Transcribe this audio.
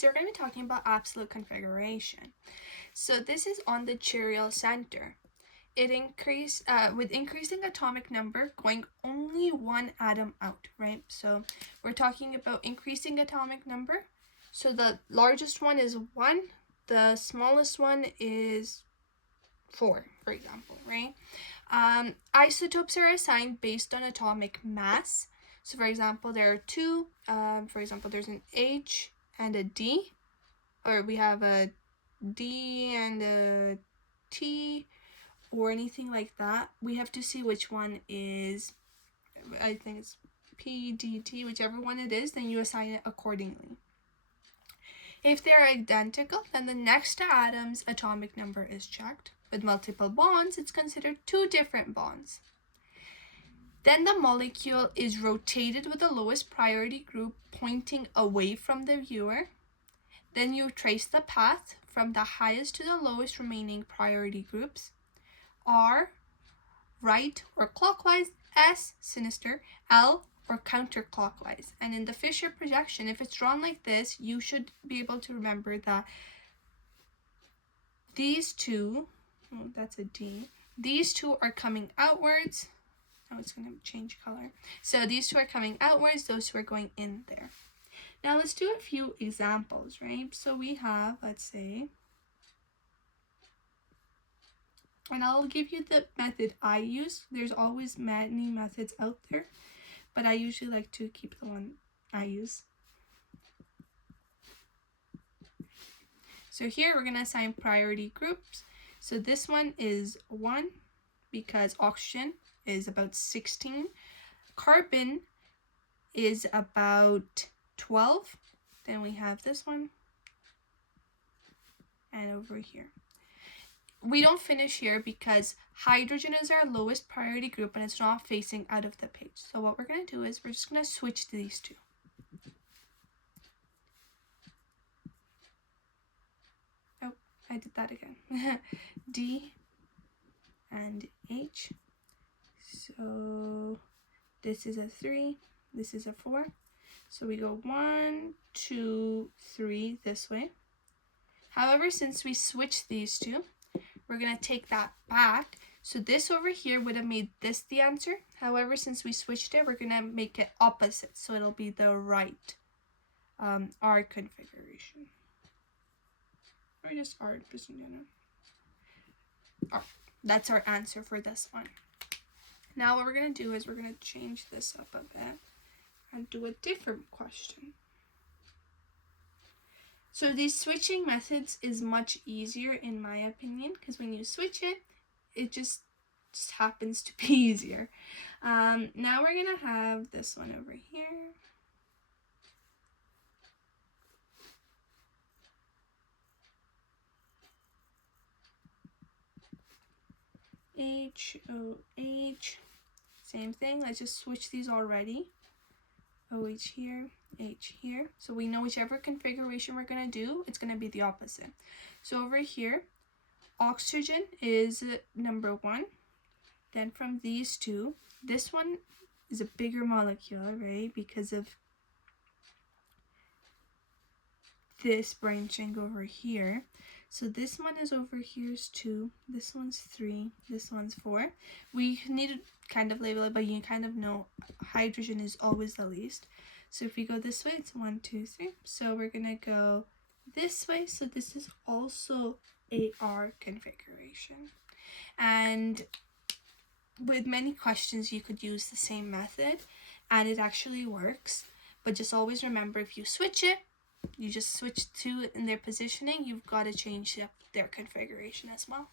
So we're going to be talking about absolute configuration. So this is on the chiral center. It with increasing atomic number going only one atom out, right? So we're talking about increasing atomic number. So the largest one is 1, the smallest one is 4, for example, right? Isotopes are assigned based on atomic mass. So for example, there are 2. For example, there's an H and a D, or we have a D and a T, or anything like that. We have to see which one is, I think it's P, D, T, whichever one it is, then you assign it accordingly. If they're identical, then the next atom's atomic number is checked. With multiple bonds, it's considered 2 different bonds. Then the molecule is rotated with the lowest priority group pointing away from the viewer. Then you trace the path from the highest to the lowest remaining priority groups. R, right or clockwise. S, sinister. L, or counterclockwise. And in the Fisher projection, if it's drawn like this, you should be able to remember that these two, oh, that's a D, these two are coming outwards. Oh, it's going to change color. So these two are coming outwards, those two are going in there. Now let's do a few examples, right? So we have, let's say, and I'll give you the method I use. There's always many methods out there, but I usually like to keep the one I use. So here we're going to assign priority groups. So this one is 1 because oxygen is about 16. Carbon is about 12. Then we have this one. And over here. We don't finish here because hydrogen is our lowest priority group and it's not facing out of the page. So what we're going to do is we're just going to switch to these two. Oh, I did that again. D and H. So this is a 3, this is a 4. So we go 1, 2, 3 this way. However, since we switched these two, we're going to take that back. So this over here would have made this the answer. However, since we switched it, we're going to make it opposite. So it'll be the right R configuration. Or just R, just in general. Oh, that's our answer for this one. Now what we're going to do is we're going to change this up a bit and do a different question. So these switching methods is much easier in my opinion, because when you switch it, it just happens to be easier. Now we're going to have this one over here. HOH, same thing, let's just switch these already. OH here, H here. So we know whichever configuration we're going to do, it's going to be the opposite. So over here, oxygen is number 1. Then from these two, this one is a bigger molecule, right? Because of this branching over here. So this one is over here is 2, this one's 3, this one's 4. We need to kind of label it, but you kind of know hydrogen is always the least. So if we go this way, it's 1, 2, 3. So we're going to go this way. So this is also AR configuration. And with many questions, you could use the same method, and it actually works. But just always remember, if you switch it, you just switch to in their positioning, you've got to change up their configuration as well.